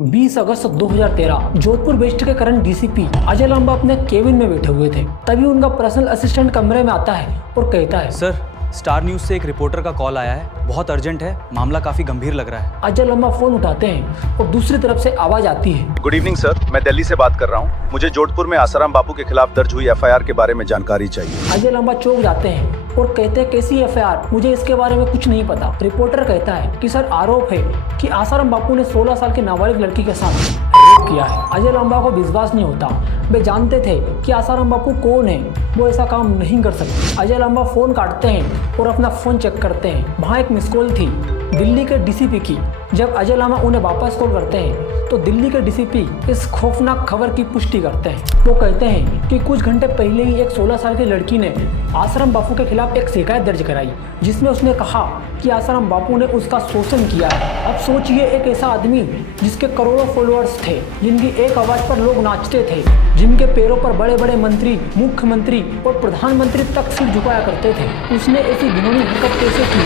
20 अगस्त 2013 Jodhpur waste के current DCP Ajay Lamba अपने cabin में बैठे हुए थे। तभी उनका पर्सनल असिस्टेंट कमरे में आता है और कहता है, सर, स्टार न्यूज़ से एक रिपोर्टर का कॉल आया है, बहुत अर्जेंट है, मामला काफी गंभीर लग रहा है। अजय लांबा फोन उठाते हैं और दूसरी तरफ से आवाज आती है, गुड इवनिंग सर, मैं दिल्ली से बात कर रहा हूँ। मुझे जोधपुर में आसाराम बापू के खिलाफ दर्ज हुई एफआईआर के बारे में जानकारी चाहिए। अजय लांबा चौंक जाते हैं और कहते हैं, कैसी एफआईआर, मुझे इसके बारे में कुछ नहीं पता। रिपोर्टर कहता है कि सर, आरोप है कि आसाराम बापू ने 16 साल की नाबालिग लड़की के साथ रेप किया है। अजय लांबा को विश्वास नहीं होता। वे जानते थे कि आसाराम बापू कौन है, वो ऐसा काम नहीं कर सकते। अजय लांबा फोन काटते हैं और अपना फोन चेक करते हैं। वहाँ एक मिस कॉल थी दिल्ली के डीसीपी की। जब अजय लांबा उन्हें वापस कॉल करते हैं तो दिल्ली के डीसीपी इस खौफनाक खबर की पुष्टि करते हैं। वो कहते हैं कि कुछ घंटे पहले ही एक 16 साल की लड़की ने आसाराम बापू के खिलाफ एक शिकायत दर्ज कराई, जिसमें उसने कहा कि आसाराम बापू ने उसका शोषण किया है। अब सोचिए, एक ऐसा आदमी जिसके करोड़ों फॉलोअर्स थे, जिनकी एक आवाज पर लोग नाचते थे, जिनके पैरों पर बड़े बड़े मंत्री, मुख्यमंत्री और प्रधानमंत्री तक सिर झुकाया करते थे, उसने ऐसी घिनौनी हरकत कैसे की?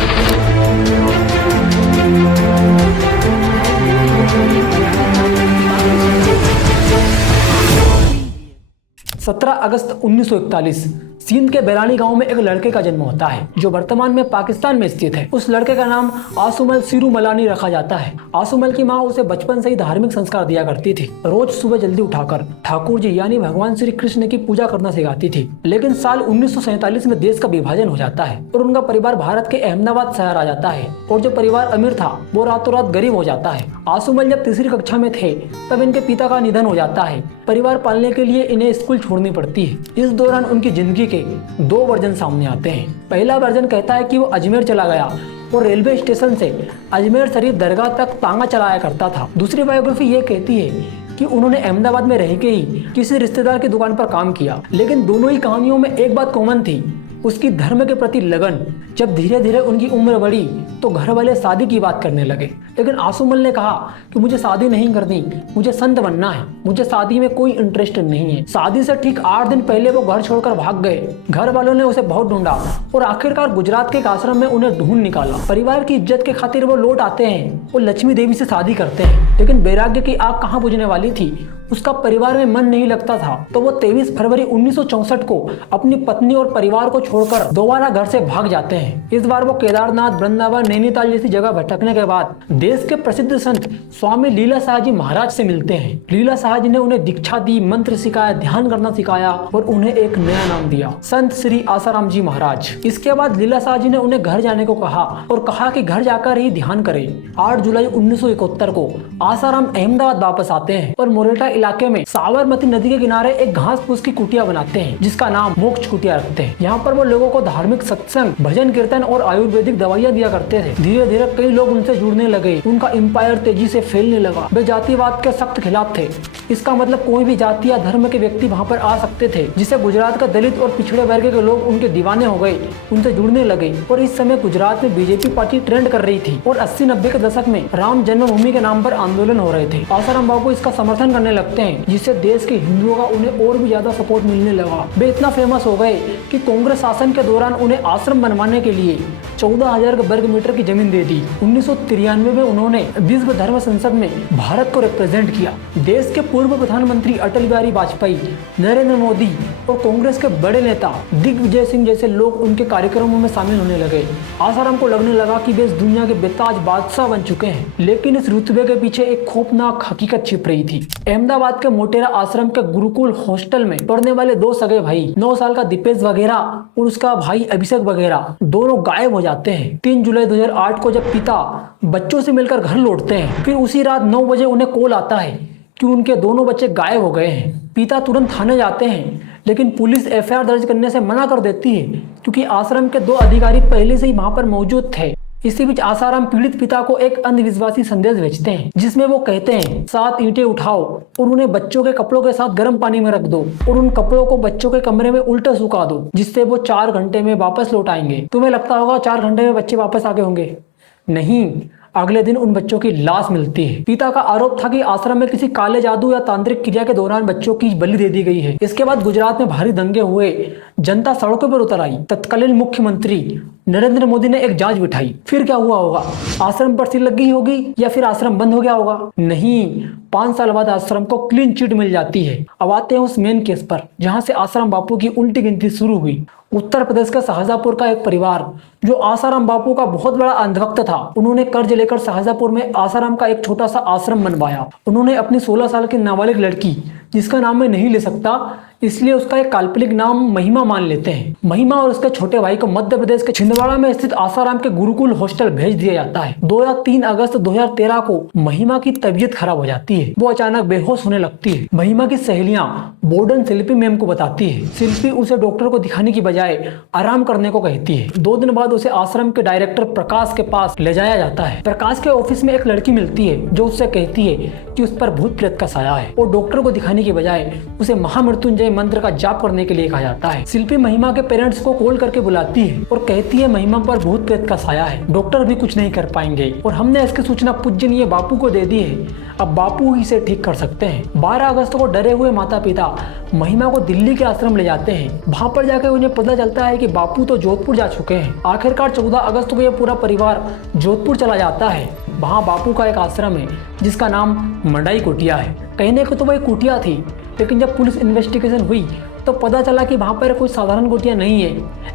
17 अगस्त 1941 सिंध के बैरानी गांव में एक लड़के का जन्म होता है, जो वर्तमान में पाकिस्तान में स्थित है। उस लड़के का नाम आसुमल सिरू मलानी रखा जाता है। आसुमल की माँ उसे बचपन से ही धार्मिक संस्कार दिया करती थी। रोज सुबह जल्दी उठाकर ठाकुर जी यानी भगवान श्री कृष्ण की पूजा करना सिखाती थी। लेकिन साल 1947 में देश का विभाजन हो जाता है और उनका परिवार भारत के अहमदाबाद शहर आ जाता है, और जो परिवार अमीर था वो रातों रात गरीब हो जाता है। आसुमल जब तीसरी कक्षा में थे तब इनके पिता का निधन हो जाता है। परिवार पालने के लिए इन्हें स्कूल छोड़नी पड़ती है। इस दौरान उनकी जिंदगी के 2 वर्जन सामने आते हैं। पहला वर्जन कहता है कि वो अजमेर चला गया और रेलवे स्टेशन से अजमेर शरीफ दरगाह तक तांगा चलाया करता था। दूसरी बायोग्राफी ये कहती है कि उन्होंने अहमदाबाद में रह के ही किसी रिश्तेदार की दुकान पर काम किया। लेकिन दोनों ही कहानियों में एक बात कॉमन थी, उसकी धर्म के प्रति लगन। जब धीरे धीरे उनकी उम्र बढ़ी तो घर वाले शादी की बात करने लगे, लेकिन आसुमल ने कहा कि मुझे शादी नहीं करनी, मुझे संत बनना है, मुझे शादी में कोई इंटरेस्ट नहीं है। शादी से ठीक 8 दिन पहले वो घर छोड़कर भाग गए। घर वालों ने उसे बहुत ढूंढा और आखिरकार गुजरात के एक आश्रम में उन्हें ढूंढ निकाला। परिवार की इज्जत के खातिर वो लौट आते हैं और लक्ष्मी देवी से शादी करते हैं। लेकिन वैराग्य की आग कहाँ बुझने वाली थी, उसका परिवार में मन नहीं लगता था, तो वो 23 फरवरी 1964 को अपनी पत्नी और परिवार को छोड़कर दोबारा घर से भाग जाते हैं। इस बार वो केदारनाथ, वृंदावन, नैनीताल जैसी जगह भटकने के बाद देश के प्रसिद्ध संत स्वामी लीला शाह जी महाराज से मिलते हैं। लीला शाह जी ने उन्हें दीक्षा दी, मंत्र सिखाया, ध्यान करना सिखाया और उन्हें एक नया नाम दिया, संत श्री आसाराम जी महाराज। इसके बाद लीला शाह जी ने उन्हें घर जाने को कहा और कहा कि घर जाकर ही ध्यान करें। 8 जुलाई 1971 को आसाराम अहमदाबाद वापस आते हैं और मोरेटा इलाके में साबरमती नदी के किनारे एक घास फूस की कुटिया बनाते हैं, जिसका नाम मोक्ष कुटिया रखते हैं। यहाँ पर वो लोगों को धार्मिक सत्संग, भजन कीर्तन और आयुर्वेदिक दवाइयाँ दिया करते थे। धीरे धीरे कई लोग उनसे जुड़ने लगे। उनका एम्पायर तेजी से फैलने लगा। वे जातिवाद के सख्त खिलाफ थे। इसका मतलब कोई भी जाति या धर्म के व्यक्ति वहाँ पर आ सकते थे, जिससे गुजरात का दलित और पिछड़े वर्ग के लोग उनके दीवाने हो गए, उनसे जुड़ने लगे। और इस समय गुजरात में बीजेपी पार्टी ट्रेंड कर रही थी और 80-90 के दशक में राम जन्मभूमि के नाम पर आंदोलन हो रहे थे। आसाराम बापू इसका समर्थन करने लगते हैं, जिससे देश के हिंदुओं का उन्हें और भी ज्यादा सपोर्ट मिलने लगा। वे इतना फेमस हो गए कि कांग्रेस शासन के दौरान उन्हें आश्रम बनवाने के लिए 14,000 वर्ग मीटर की जमीन दे दी। 1993 में उन्होंने विश्व धर्म संसद में भारत को रिप्रेजेंट किया। देश के पूर्व प्रधानमंत्री अटल बिहारी वाजपेयी, नरेंद्र मोदी और कांग्रेस के बड़े नेता दिग्विजय सिंह जैसे लोग उनके कार्यक्रमों में शामिल होने लगे। आसाराम को लगने लगा कि वे इस दुनिया के बेताज बादशाह बन चुके हैं, लेकिन इस रुतबे के पीछे एक खौफनाक हकीकत छिप रही थी। अहमदाबाद के मोटेरा आश्रम के गुरुकुल हॉस्टल में पढ़ने वाले 2 सगे भाई, 9 साल का दीपेश वगैरह और उसका भाई अभिषेक वगैरह, दोनों गायब हो जाते हैं। 3 जुलाई 2008 को जब पिता बच्चों से मिलकर घर लौटते हैं, फिर उसी रात 9 बजे उन्हें कॉल आता है कि उनके दोनों बच्चे गायब हो गए हैं। पिता तुरंत थाने जाते हैं, लेकिन पुलिस एफआईआर दर्ज करने से मना कर देती है, क्योंकि आश्रम के 2 अधिकारी पहले से ही वहां पर मौजूद थे। इसी बीच आसाराम पीड़ित पिता को एक अंधविश्वासी संदेश भेजते हैं, जिसमें वो कहते हैं, 7 ईंटें उठाओ और उन्हें बच्चों के कपड़ों के साथ गर्म पानी में रख दो और उन कपड़ों को बच्चों के कमरे में उल्टा सुखा दो, जिससे वो 4 घंटे में वापस लौट आएंगे। तुम्हें लगता होगा 4 घंटे में बच्चे वापस आ गए होंगे? नहीं, अगले दिन उन बच्चों की लाश मिलती है। पिता का आरोप था कि आश्रम में किसी काले जादू या तांत्रिक क्रिया के दौरान बच्चों की बलि दे दी गई है। इसके बाद गुजरात में भारी दंगे हुए, जनता सड़कों पर उतर आई। तत्कालीन मुख्यमंत्री नरेंद्र मोदी ने एक जांच बिठाई। फिर क्या हुआ होगा? आश्रम पर सील लग गई होगी या फिर आश्रम बंद हो गया होगा? नहीं, 5 साल बाद आश्रम को क्लीन चिट मिल जाती है। अब आते हैं उस मेन केस पर, जहां से आसाराम बापू की उल्टी गिनती शुरू हुई। उत्तर प्रदेश के शाहजहांपुर का एक परिवार जो आसाराम बापू का बहुत बड़ा अंधभक्त था, उन्होंने कर्ज लेकर शाहजहांपुर में आसाराम का एक छोटा सा आश्रम बनवाया। उन्होंने अपनी 16 साल की नाबालिग लड़की, जिसका नाम मैं नहीं ले सकता इसलिए उसका एक काल्पनिक नाम महिमा मान लेते हैं, महिमा और उसके छोटे भाई को मध्य प्रदेश के छिंदवाड़ा में स्थित आसाराम के गुरुकुल हॉस्टल भेज दिया जाता है। 2 या 3 अगस्त 2013 को महिमा की तबीयत खराब हो जाती है। वो अचानक बेहोश होने लगती है। महिमा की सहेलियां बोर्डन शिल्पी मैम को बताती है। शिल्पी उसे डॉक्टर को दिखाने की बजाय आराम करने को कहती है। 2 दिन बाद उसे आश्रम के डायरेक्टर प्रकाश के पास ले जाया जाता है। प्रकाश के ऑफिस में एक लड़की मिलती है जो उससे कहती है कि उस पर भूत प्रेत का साया है और डॉक्टर को दिखाने की बजाय उसे महामृत्युंजय मंत्र का जाप करने के लिए कहा जाता है। शिल्पी महिमा के पेरेंट्स को कॉल करके बुलाती है और कहती है महिमा पर भूत प्रेत का साया है, डॉक्टर भी कुछ नहीं कर पाएंगे और हमने इसकी सूचना पूजनीय बापू को दे दी है, अब बापू ही इसे ठीक कर सकते हैं। 12 अगस्त को डरे हुए माता पिता महिमा को दिल्ली के आश्रम ले जाते हैं। वहां पर जाकर उन्हें पता चलता है कि बापू तो जोधपुर जा चुके हैं। आखिरकार 14 अगस्त को यह पूरा परिवार जोधपुर चला जाता है। वहाँ बापू का एक आश्रम है जिसका नाम मंडाई कुटिया है। कहने को तो वही कुटिया थी, लेकिन जब पुलिस इन्वेस्टिगेशन हुई तो पता चला कि वहाँ पर कोई साधारण कुटिया नहीं है,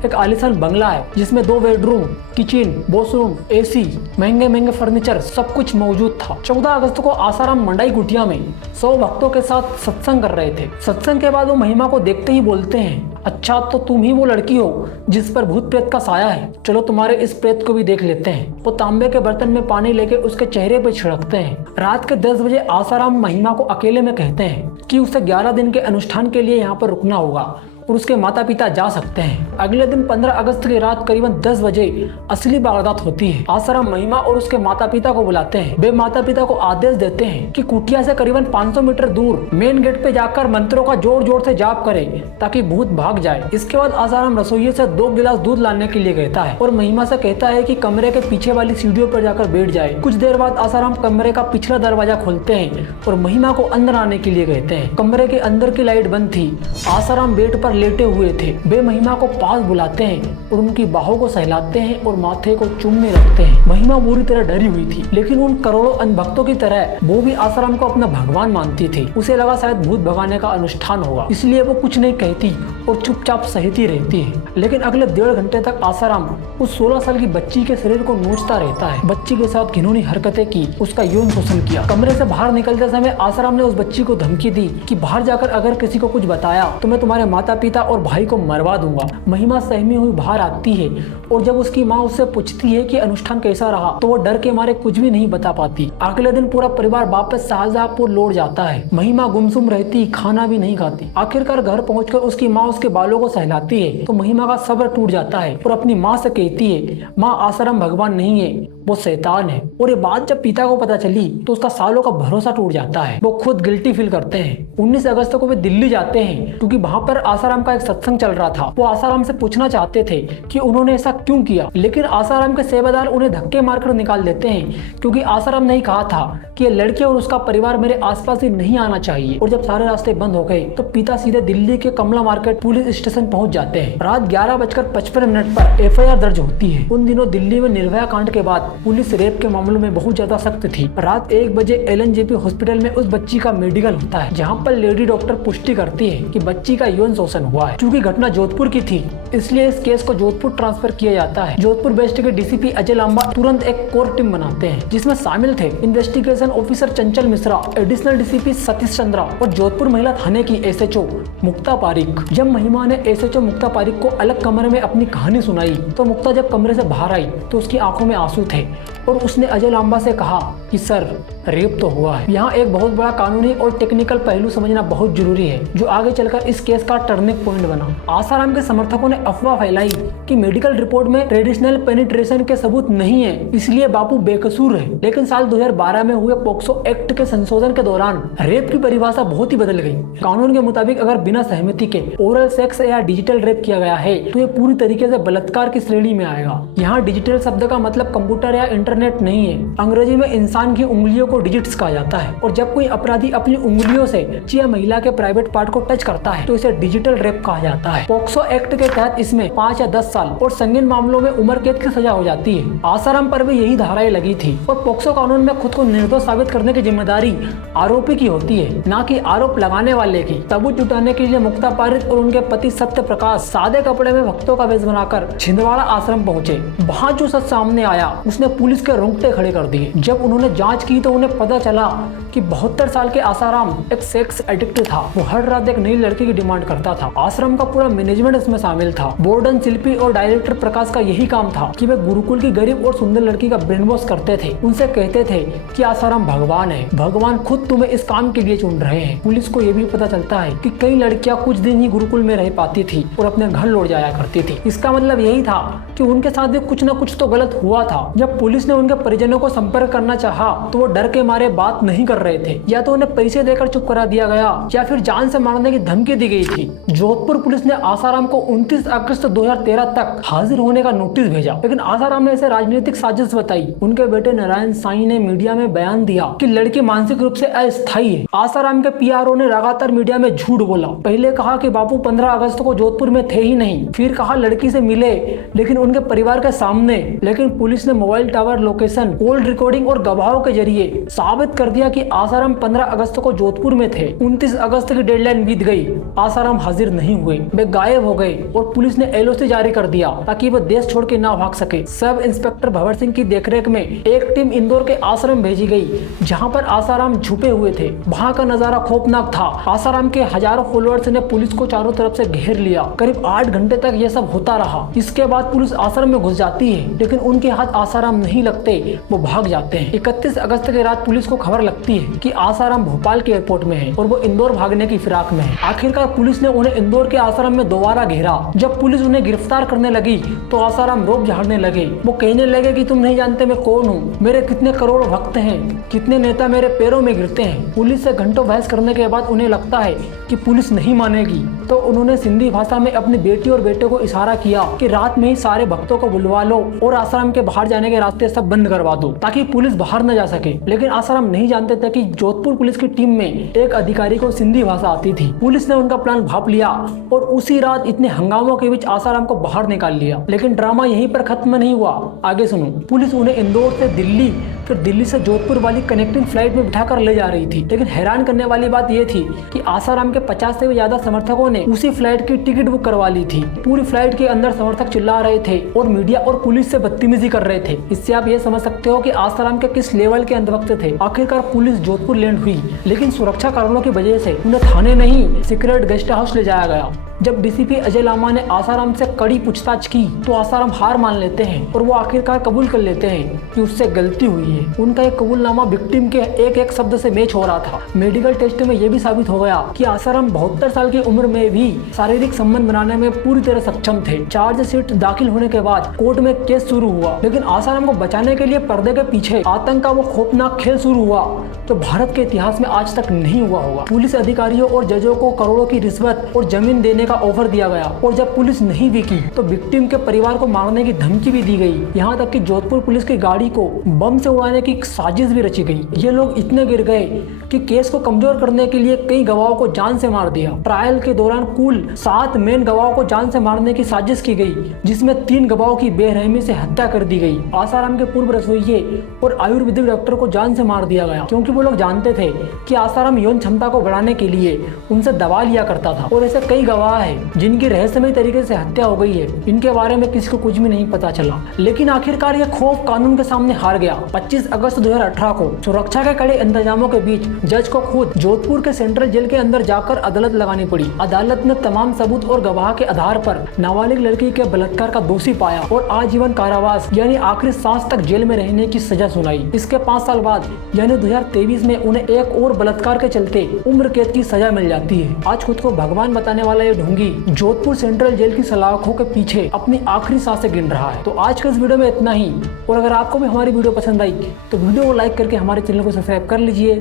एक आलीशान बंगला है जिसमें 2 बेडरूम, किचन, वॉशरूम, एसी, महंगे फर्नीचर सब कुछ मौजूद था। 14 अगस्त को आसाराम मंडाई कुटिया में 100 भक्तों के साथ सत्संग कर रहे थे। सत्संग के बाद वो महिमा को देखते ही बोलते हैं, अच्छा तो तुम ही वो लड़की हो जिस पर भूत प्रेत का साया है, चलो तुम्हारे इस प्रेत को भी देख लेते हैं। वो तांबे के बर्तन में पानी लेके उसके चेहरे पे छिड़कते हैं। रात के 10 बजे आसाराम महिमा को अकेले में कहते हैं कि उसे 11 दिन के अनुष्ठान के लिए यहाँ पर रुकना होगा और उसके माता पिता जा सकते हैं। अगले दिन 15 अगस्त की रात करीबन 10 बजे असली वारदात होती है। आसाराम महिमा और उसके माता पिता को बुलाते हैं। वे माता पिता को आदेश देते हैं कि कुटिया से करीबन 500 मीटर दूर मेन गेट पे जाकर मंत्रों का जोर जोर से जाप करें ताकि भूत भाग जाए। इसके बाद आसाराम रसोइये से 2 गिलास दूध लाने के लिए कहता है और महिमा से कहता है कि कमरे के पीछे वाली सीढ़ियों पर जाकर बैठ जाए। कुछ देर बाद आसाराम कमरे का पिछला दरवाजा खोलते हैं और महिमा को अंदर आने के लिए कहते हैं। कमरे के अंदर की लाइट बंद थी। आसाराम बेड पर लेटे हुए थे। वे महिमा को पास बुलाते हैं और उनकी बाहों को सहलाते हैं और माथे को चूमने लगते हैं। महिमा बुरी तरह डरी हुई थी, लेकिन उन करोड़ों अंधभक्तों की तरह वो भी आसाराम को अपना भगवान मानती थी। उसे लगा शायद भूत भगाने का अनुष्ठान होगा, इसलिए वो कुछ नहीं कहती और चुपचाप सहती रहती है। लेकिन अगले 1.5 घंटे तक आसाराम उस 16 साल की बच्ची के शरीर को नोचता रहता है। बच्ची के साथ घिनौनी हरकतें की, उसका यौन शोषण किया। कमरे से बाहर निकलते समय आसाराम ने उस बच्ची को धमकी दी कि बाहर जाकर अगर किसी को कुछ बताया तो मैं तुम्हारे माता पिता और भाई को मरवा दूंगा। महिमा सहमी हुई बाहर आती है और जब उसकी माँ उससे पूछती है कि अनुष्ठान कैसा रहा तो वो डर के मारे कुछ भी नहीं बता पाती। अगले दिन पूरा परिवार वापस शाहजहांपुर लौट जाता है। महिमा गुमसुम रहती, खाना भी नहीं खाती। आखिरकार घर पहुंचकर उसकी माँ उसके बालों को सहलाती है तो महिमा का सब्र टूट जाता है और अपनी माँ से कहती है, माँ आसाराम भगवान नहीं है, वो शैतान है। और ये बात जब पिता को पता चली तो उसका सालों का भरोसा टूट जाता है। वो खुद गिल्टी फील करते हैं। 19 अगस्त को वे दिल्ली जाते हैं क्योंकि वहाँ पर आसाराम का एक सत्संग चल रहा था। वो आसाराम से पूछना चाहते थे कि उन्होंने ऐसा क्यों किया, लेकिन आसाराम के सेवादार उन्हें धक्के मारकर निकाल देते हैं क्योंकि आसाराम ने कहा था कि ये लड़की और उसका परिवार मेरे आसपास ही नहीं आना चाहिए। और जब सारे रास्ते बंद हो गए तो पिता सीधे दिल्ली के कमला मार्केट पुलिस स्टेशन पहुंच जाते हैं। रात 11:55 पर एफआईआर दर्ज होती है। उन दिनों दिल्ली में निर्भया कांड के बाद पुलिस रेप के मामलों में बहुत ज्यादा सख्त थी। रात 1 बजे एलएनजेपी हॉस्पिटल में उस बच्ची का मेडिकल होता है, जहाँ पर लेडी डॉक्टर पुष्टि करती है कि बच्ची का यौन शोषण हुआ है। क्योंकि घटना जोधपुर की थी इसलिए इस केस को जोधपुर ट्रांसफर किया जाता है। जोधपुर वेस्ट के डीसीपी अजय लांबा तुरंत एक कोर टीम बनाते हैं जिसमें शामिल थे इन्वेस्टिगेशन ऑफिसर चंचल मिश्रा, एडिशनल डीसीपी सतीश चंद्रा और जोधपुर महिला थाने की एसएचओ मुक्ता पारिक। जब महिमा ने एसएचओ मुक्ता पारिक को अलग कमरे में अपनी कहानी सुनाई तो मुक्ता जब कमरे से बाहर आई तो उसकी आंखों में आंसू थे और उसने अजय लांबा से कहा कि सर रेप तो हुआ है। यहाँ एक बहुत बड़ा कानूनी और टेक्निकल पहलू समझना बहुत जरूरी है जो आगे चलकर इस केस का टर्निंग पॉइंट बना। आसाराम के समर्थकों ने अफवाह फैलाई कि मेडिकल रिपोर्ट में ट्रेडिशनल पेनिट्रेशन के सबूत नहीं है, इसलिए बापू बेकसूर है। लेकिन साल 2012 में हुए पोक्सो एक्ट के संशोधन के दौरान रेप की परिभाषा बहुत ही बदल गई। कानून के मुताबिक अगर बिना सहमति के ओरल सेक्स या डिजिटल रेप किया गया है तो ये पूरी तरीके से बलात्कार की श्रेणी में आएगा। यहाँ डिजिटल शब्द का मतलब कंप्यूटर या इंटरनेट नहीं है। अंग्रेजी में इंसान की उंगलियों को को डिजिट्स कहा जाता है। और जब कोई अपराधी अपनी उंगलियों से किसी महिला के प्राइवेट पार्ट को टच करता है तो इसे डिजिटल रेप कहा जाता है। पॉक्सो एक्ट के तहत इसमें 5 या 10 साल और संगीन मामलों में उम्र कैद की सजा हो जाती है। आसाराम पर भी यही धाराएं लगी थी और पॉक्सो कानून में खुद को निर्दोष साबित करने की जिम्मेदारी आरोपी की होती है, न कि आरोप लगाने वाले की। सबूत जुटाने के लिए मुक्ता पारित और उनके पति सत्य प्रकाश सादे कपड़े में भक्तों का वेश बनाकर छिंदवाड़ा आश्रम पहुंचे। वहां जो सच सामने आया उसने पुलिस के रोंगटे खड़े कर दिए। जब उन्होंने जांच की तो उन्हें पता चला कि 72 साल के आसाराम एक सेक्स एडिक्ट था। वो हर रात एक नई लड़की की डिमांड करता था। आश्रम का पूरा मैनेजमेंट इसमें शामिल था। वार्डन, शिल्पी और डायरेक्टर प्रकाश का यही काम था कि वे गुरुकुल की गरीब और सुंदर लड़की का ब्रेन वॉश करते थे। उनसे कहते थे कि आसाराम भगवान है, भगवान खुद तुम्हें इस काम के लिए चुन रहे हैं। पुलिस को यह भी पता चलता है कि कई लड़कियां कुछ दिन ही गुरुकुल में रह पाती थी और अपने घर लौट जाया करती थी। इसका मतलब यही था कि उनके साथ भी कुछ न कुछ तो गलत हुआ था। जब पुलिस ने उनके परिजनों को संपर्क करना चाहा तो वो डर के मारे बात नहीं कर रहे थे। या तो उन्हें पैसे देकर चुप करा दिया गया या फिर जान से मारने की धमकी दी गई थी। जोधपुर पुलिस ने आसाराम को 29 अगस्त 2013 तक हाजिर होने का नोटिस भेजा, लेकिन आसाराम ने इसे राजनीतिक साजिश बताई। उनके बेटे नारायण साई ने मीडिया में बयान दिया कि लड़की मानसिक रूप से अस्थायी है। आसाराम के पीआरओ ने लगातार मीडिया में झूठ बोला। पहले कहा कि बापू 15 अगस्त को जोधपुर में थे ही नहीं, फिर कहा लड़की से मिले लेकिन उनके परिवार के सामने। लेकिन पुलिस ने mobile tower location, call recording और गवाहों के जरिए साबित कर दिया कि आसाराम 15 अगस्त को जोधपुर में थे। 29 अगस्त की डेडलाइन बीत गई, आसाराम हाजिर नहीं हुए, वे गायब हो गए और पुलिस ने एलओसी जारी कर दिया ताकि वो देश छोड़ के ना भाग सके। सब इंस्पेक्टर भंवर सिंह की देखरेख में एक टीम इंदौर के आश्रम भेजी गई जहां पर आसाराम छुपे हुए थे। वहां का नजारा खौफनाक था। आसाराम के हजारों फॉलोअर्स ने पुलिस को चारों तरफ से घेर लिया। करीब 8 घंटे तक यह सब होता रहा। इसके बाद पुलिस आश्रम में घुस जाती है, लेकिन उनके हाथ आसाराम नहीं लगते, वो भाग जाते हैं। 31 अगस्त की रात पुलिस को खबर लगती है कि आसाराम भोपाल के एयरपोर्ट में है और वो इंदौर भागने की फिराक में है। आखिरकार पुलिस ने उन्हें इंदौर के आश्रम में दोबारा घेरा। जब पुलिस उन्हें गिरफ्तार करने लगी तो आसाराम रोब झाड़ने लगे। वो कहने लगे कि तुम नहीं जानते मैं कौन हूँ, मेरे कितने करोड़ भक्त हैं, कितने नेता मेरे पैरों में गिरते हैं। पुलिस से घंटों बहस करने के बाद उन्हें लगता है कि पुलिस नहीं मानेगी, तो उन्होंने सिंधी भाषा में अपनी बेटी और बेटे को इशारा किया कि रात में ही सारे भक्तों को बुलवा लो और आश्रम के बाहर जाने के रास्ते सब बंद करवा दो ताकि पुलिस बाहर न जा सके। लेकिन आसाराम नहीं जानते थे कि जोधपुर पुलिस की टीम में एक अधिकारी को सिंधी भाषा आती थी। पुलिस ने उनका प्लान भांप लिया और उसी रात इतने हंगामों के बीच आसाराम को बाहर निकाल लिया। लेकिन ड्रामा यहीं पर खत्म नहीं हुआ, आगे सुनो। पुलिस उन्हें इंदौर से दिल्ली, फिर दिल्ली से जोधपुर वाली कनेक्टिंग फ्लाइट में बिठाकर ले जा रही थी। लेकिन हैरान करने वाली बात यह थी कि आसाराम के 50 से भी ज्यादा समर्थकों ने उसी फ्लाइट की टिकट बुक करवा ली थी। पूरी फ्लाइट के अंदर समर्थक चिल्ला रहे थे और मीडिया और पुलिस से बदतमीजी कर रहे थे। इससे आप ये समझ सकते हो कि आसाराम के किस लेवल के अंधभक्त थे। आखिरकार पुलिस जोधपुर लैंड हुई, लेकिन सुरक्षा कारणों की वजह से उन्हें थाने नहीं सीक्रेट गेस्ट हाउस ले जाया गया। जब डीसीपी अजय लामा ने आसाराम से कड़ी पूछताछ की तो आसाराम हार मान लेते हैं और वो आखिरकार कबूल कर लेते हैं कि उससे गलती हुई है। उनका एक कबूलनामा विक्टिम के एक एक शब्द से मैच हो रहा था। मेडिकल टेस्ट में यह भी साबित हो गया कि आसाराम 72 साल की उम्र में भी शारीरिक संबंध बनाने में पूरी तरह सक्षम थे। चार्जशीट दाखिल होने के बाद कोर्ट में केस शुरू हुआ, लेकिन आसाराम को बचाने के लिए पर्दे के पीछे आतंक का वो खौफनाक खेल शुरू हुआ जो भारत के इतिहास में आज तक नहीं हुआ होगा। पुलिस अधिकारियों और जजों को करोड़ों की रिश्वत और जमीन देने का ऑफर दिया गया और जब पुलिस नहीं बिकी तो विक्टिम के परिवार को मारने की धमकी भी दी गई। यहाँ तक कि जोधपुर पुलिस की गाड़ी को बम से उड़ाने की साजिश भी रची गई। ये लोग इतने गिर गए कि केस को कमजोर करने के लिए कई गवाहों को जान से मार दिया। ट्रायल के दौरान कुल 7 मेन गवाहों को जान से मारने की साजिश की गई, जिसमें 3 गवाहों की बेरहमी से हत्या कर दी गई। आसाराम के पूर्व रसोइये और आयुर्वेदिक डॉक्टर को जान से मार दिया गया, क्योंकि वो लोग जानते थे कि आसाराम यौन क्षमता को बढ़ाने के लिए उनसे दवा लिया करता था। और ऐसे कई गवाह हैं जिनकी रहस्यमय तरीके से हत्या हो गई है। इनके बारे में किसी को कुछ भी नहीं पता चला। लेकिन आखिरकार यह खौफ कानून के सामने हार गया। 25 अगस्त 2018 को सुरक्षा के कड़े इंतजामों के बीच जज को खुद जोधपुर के सेंट्रल जेल के अंदर जाकर अदालत लगानी पड़ी। अदालत ने तमाम सबूत और गवाह के आधार पर नाबालिग लड़की के बलात्कार का दोषी पाया और आजीवन कारावास यानी आखिरी सांस तक जेल में रहने की सजा सुनाई। इसके 5 साल बाद यानी 2023 में उन्हें एक और बलात्कार के चलते उम्र कैद की सजा मिल जाती है। आज खुद को भगवान बताने वाला ये ढोंगी जोधपुर सेंट्रल जेल की सलाखों के पीछे अपनी आखिरी सांसें गिन रहा है। तो आज के इस वीडियो में इतना ही, और अगर आपको भी हमारी वीडियो पसंद आई तो वीडियो को लाइक करके हमारे चैनल को सब्सक्राइब कर लीजिए।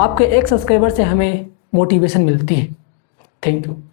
आपके एक सब्सक्राइबर से हमें मोटिवेशन मिलती है। Thank you.